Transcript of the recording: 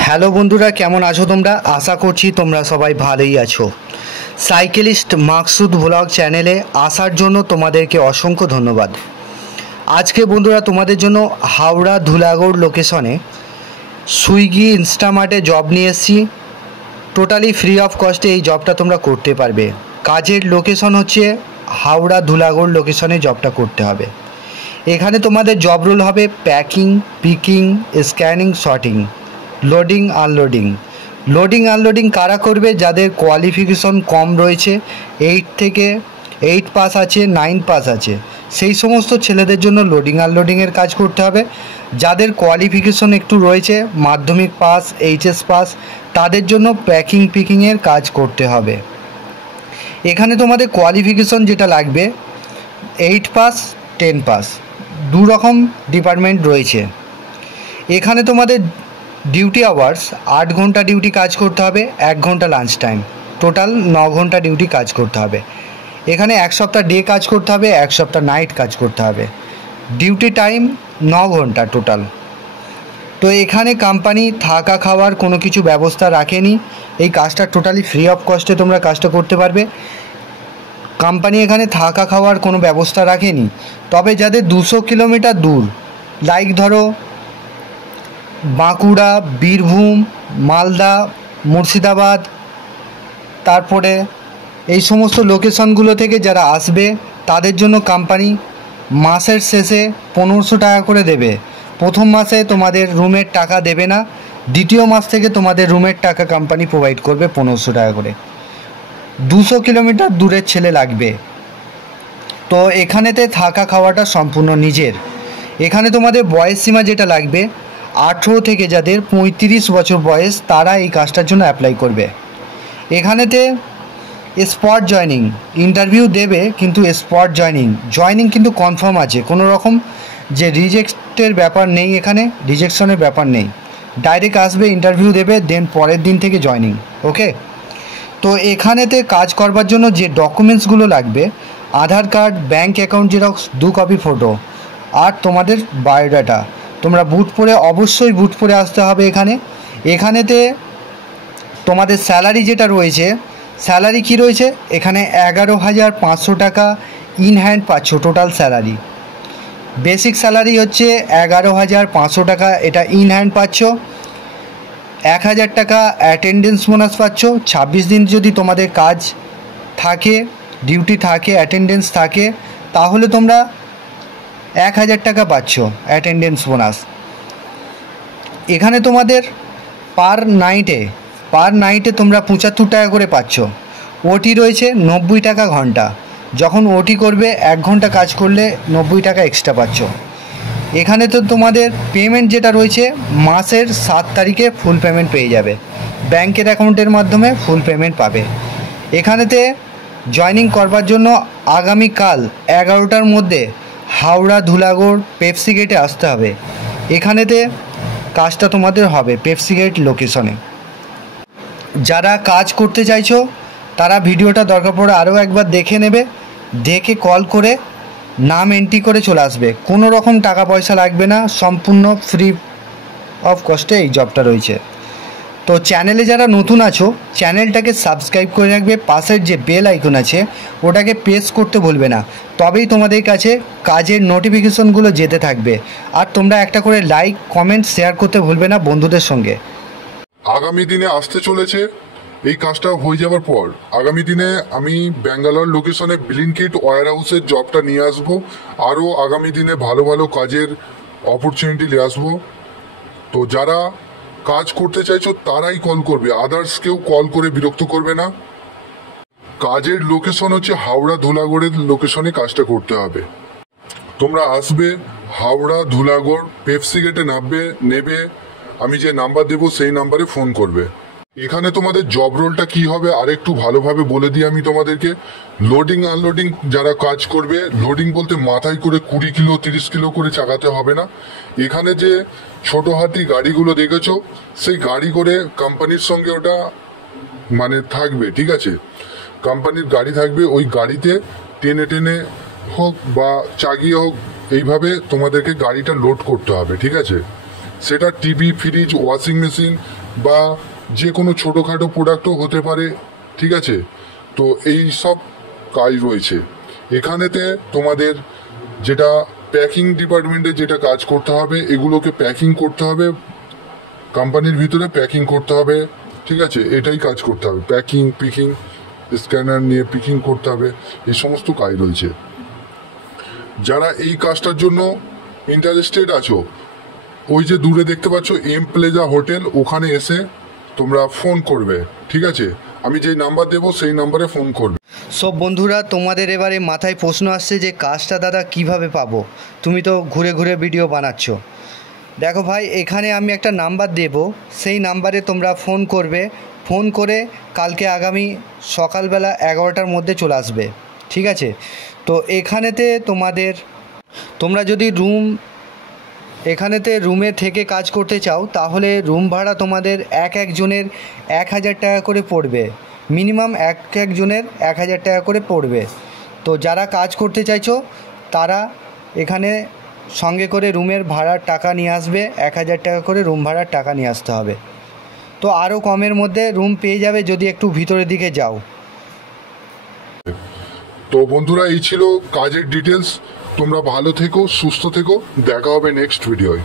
Hello বন্ধুরা, কেমন আছো তোমরা? আশা করছি তোমরা সবাই ভালোই আছো। সাইকেলিস্ট মাকসুদ ব্লগ চ্যানেলে আসার জন্য তোমাদেরকে অসংখ্য ধন্যবাদ। আজকে বন্ধুরা তোমাদের জন্য হাওড়া ধুলাগড় লোকেশনে সুইগি ইনস্টামার্টে জব নিয়ে এসেছি। টোটালি ফ্রি অফ কস্টে এই জবটা তোমরা করতে পারবে। কাজের লোকেশন হচ্ছে হাওড়া ধুলাগড় লোকেশনে জবটা করতে হবে। এখানে তোমাদের জব রোল হবে packing, picking, scanning, sorting, loading, unloading কারা করবে? যাদের কোয়ালিফিকেশন কম রয়েছে, 8 পাস আছে, 9 পাস আছে, সেই সমস্ত ছেলেদের জন্য লোডিং আনলোডিংয়ের কাজ করতে হবে। যাদের কোয়ালিফিকেশন একটু রয়েছে, মাধ্যমিক পাস, এইচএস পাস, তাদের জন্য প্যাকিং পিকিংয়ের কাজ করতে হবে। এখানে তোমাদের কোয়ালিফিকেশন যেটা লাগবে 8 পাস, 10 পাস, দু রকম ডিপার্টমেন্ট রয়েছে। এখানে তোমাদের ডিউটি আওয়ার্স 8 ঘন্টা ডিউটি কাজ করতে হবে, 1 ঘন্টা লাঞ্চ টাইম, টোটাল 9 ঘন্টা ডিউটি কাজ করতে হবে। এখানে 1 সপ্তাহ ডে কাজ করতে হবে, 1 সপ্তাহ নাইট কাজ করতে হবে। ডিউটি টাইম 9 ঘন্টা টোটাল। তো এখানে কোম্পানি থাকা খাওয়ার কোনো কিছু ব্যবস্থা রাখেনি। এই কাজটা টোটালি ফ্রি অফ কস্টে তোমরা কাজটা করতে পারবে। কোম্পানি এখানে থাকা খাওয়ার কোনো ব্যবস্থা রাখেনি। তবে যাদের 200 কিলোমিটার দূর, লাইক ধরো বাঁকুড়া, বীরভূম, মালদা, মুর্শিদাবাদ, তারপরে এই সমস্ত লোকেশনগুলো থেকে যারা আসবে তাদের জন্য কোম্পানি মাসের শেষে 1500 টাকা করে দেবে। প্রথম মাসে তোমাদের রুমের টাকা দেবে না, দ্বিতীয় মাস থেকে তোমাদের রুমের টাকা কোম্পানি প্রোভাইড করবে 1500 টাকা করে। 200 কিলোমিটার দূরের ছেলে লাগবে, তো এখানেতে থাকা খাওয়াটা সম্পূর্ণ নিজের। এখানে তোমাদের বয়স সীমা যেটা লাগবে 18 থেকে যাদের 35 বছর বয়স, তারা এই কাজটার জন্য অ্যাপ্লাই করবে। এখানেতে স্পট জয়নিং, ইন্টারভিউ দেবে, কিন্তু স্পট জয়নিং কিন্তু কনফার্ম আছে। কোনো রকম যে রিজেক্টের ব্যাপার নেই, এখানে রিজেকশনের ব্যাপার নেই। ডাইরেক্ট আসবে, ইন্টারভিউ দেবে, দেন পরের দিন থেকে জয়নিং। ওকে, তো এখানেতে কাজ করবার জন্য যে ডকুমেন্টসগুলো লাগবে, Aadhaar card, bank account xerox, 2 copy photo, আর তোমাদের বায়োডাটা। তোমরা অবশ্যই বুট পরে আসতে হবে। এখানেতে তোমাদের স্যালারি যেটা রয়েছে, স্যালারি কি রয়েছে এখানে 11,500 টাকা ইন হ্যান্ড পাচ্ছ। টোটাল স্যালারি, বেসিক স্যালারি হচ্ছে 11,500 টাকা, এটা ইন হ্যান্ড পাচ্ছ। 1,000 টাকা অ্যাটেন্ডেন্স বোনাস পাচ্ছ। 26 দিন যদি তোমাদের কাজ থাকে, ডিউটি থাকে, অ্যাটেন্ডেন্স থাকে, তাহলে তোমরা 1,000 টাকা পাচ্ছ অ্যাটেন্ডেন্স বোনাস। এখানে তোমাদের পার নাইটে তোমরা 75 টাকা করে পাচ্ছ। ওটি রয়েছে 90 টাকা ঘন্টা। যখন ওটি করবে, 1 ঘন্টা কাজ করলে 90 টাকা এক্সট্রা পাচ্ছ। এখানে তো তোমাদের পেমেন্ট যেটা রয়েছে, মাসের 7 তারিখে ফুল পেমেন্ট পেয়ে যাবে, ব্যাংকের অ্যাকাউন্টের মাধ্যমে ফুল পেমেন্ট পাবে। এখানেতে জয়নিং করবার জন্য আগামীকাল 11টার মধ্যে হাওড়া ধুলাগড় পেপসি গেটে আসতে হবে। এখানেতে কাজটা তোমাদের হবে পেপসি গেট লোকেশনে। যারা কাজ করতে চাইছো তারা ভিডিওটা দরকার পড়ে আরও একবার দেখে নেবে, দেখে কল করে নাম এন্ট্রি করে চলে আসবে। কোনো রকম টাকা পয়সা লাগবে না, সম্পূর্ণ ফ্রি অফ কস্টে এই জবটা রয়েছে। তো চ্যানেলে যারা নতুন আছো, চ্যানেলটাকে সাবস্ক্রাইব করে রাখবে, পাশের যে বেল আইকন আছে ওটাকে প্রেস করতে ভুলবে না, তবেই তোমাদের কাছে কাজের নোটিফিকেশনগুলো যেতে থাকবে। আর তোমরা একটা করে লাইক, কমেন্ট, শেয়ার করতে ভুলবে না বন্ধুদের সঙ্গে। আগামী দিনে আসতে চলেছে এই কাজটা হয়ে যাওয়ার পর, আগামী দিনে আমি ব্যাঙ্গালোর লোকেশনে ব্লিঙ্কিট ওয়্যার হাউসের জবটা নিয়ে আসবো। আরও আগামী দিনে ভালো ভালো কাজের অপরচুনিটি নিয়ে আসবো। তো যারা কাজ করতে চাইছো তারাই কল করবে, আদার্স কেউ কল করে বিরক্ত করবে না। কাজের লোকেশন হচ্ছে হাওড়া ধুলাগড়ের লোকেশনে কাজটা করতে হবে। তোমরা আসবে, হাওড়া ধুলাগড় পেপসি গেটে নেবে, আমি যে নাম্বার দেবো সেই নাম্বারে ফোন করবে। এখানে তোমাদের জব রোলটা কি হবে আর একটু ভালোভাবে বলে দিই আমি তোমাদেরকে। লোডিং আনলোডিং যারা কাজ করবে, লোডিং বলতে মাথায় করে 20 কিলো 30 কিলো করে চাকাতে হবে না। এখানে যে ছোট হাতি গাড়িগুলো দেখেছো, সেই গাড়ি করে কোম্পানির সঙ্গে ওটা মানে থাকবে, ঠিক আছে? কোম্পানির গাড়ি থাকবে, ওই গাড়িতে টেনে টেনে হোক বা চাগিয়ে হোক, এইভাবে তোমাদেরকে গাড়িটা লোড করতে হবে, ঠিক আছে? সেটা টিভি, ফ্রিজ, ওয়াশিং মেশিন বা যে কোনো ছোটোখাটো প্রোডাক্টও হতে পারে, ঠিক আছে। তো এই সব কাজ রয়েছে এখানেতে। তোমাদের যেটা প্যাকিং ডিপার্টমেন্টে যেটা কাজ করতে হবে, এগুলোকে প্যাকিং করতে হবে, কোম্পানির ভিতরে প্যাকিং করতে হবে, ঠিক আছে। এটাই কাজ করতে হবে, প্যাকিং পিকিং, স্ক্যানার নিয়ে পিকিং করতে হবে, এই সমস্ত কাজ রয়েছে। যারা এই কাজটার জন্য ইন্টারেস্টেড আছো, ওই যে দূরে দেখতে পাচ্ছ এম প্লেজা হোটেল, ওখানে এসে তোমরা ফোন করবে, ঠিক আছে। আমি যেই নাম্বার দেবো সেই নাম্বারে ফোন করবে। সব বন্ধুরা, তোমাদের এবারে মাথায় প্রশ্ন আসছে যে কাজটা দাদা কিভাবে পাবো, তুমি তো ঘুরে ঘুরে ভিডিও বানাচ্ছ। দেখো ভাই, এখানে আমি একটা নাম্বার দেব, সেই নাম্বারে তোমরা ফোন করবে। ফোন করে কালকে আগামী সকালবেলা 11টার মধ্যে চলে আসবে, ঠিক আছে। তো এখানেতে তোমরা যদি এখানেতে রুমে থেকে কাজ করতে চাও, তাহলে রুম ভাড়া তোমাদের একজনের 1000 টাকা করে পড়বে, মিনিমাম একজনের 1000 টাকা করে পড়বে। তো যারা কাজ করতে চাইছো তারা এখানে সঙ্গে করে রুমের ভাড়ার টাকা নিয়ে আসবে, 1000 টাকা করে রুম ভাড়ার টাকা নিয়ে আসতে হবে। তো আরও কমের মধ্যে রুম পেয়ে যাবে যদি একটু ভিতরের দিকে যাও। তো বন্ধুরা, এই ছিল কাজের ডিটেলস। তোমরা ভালো থেকো, সুস্থ থেকো, দেখা হবে নেক্সট ভিডিওয়।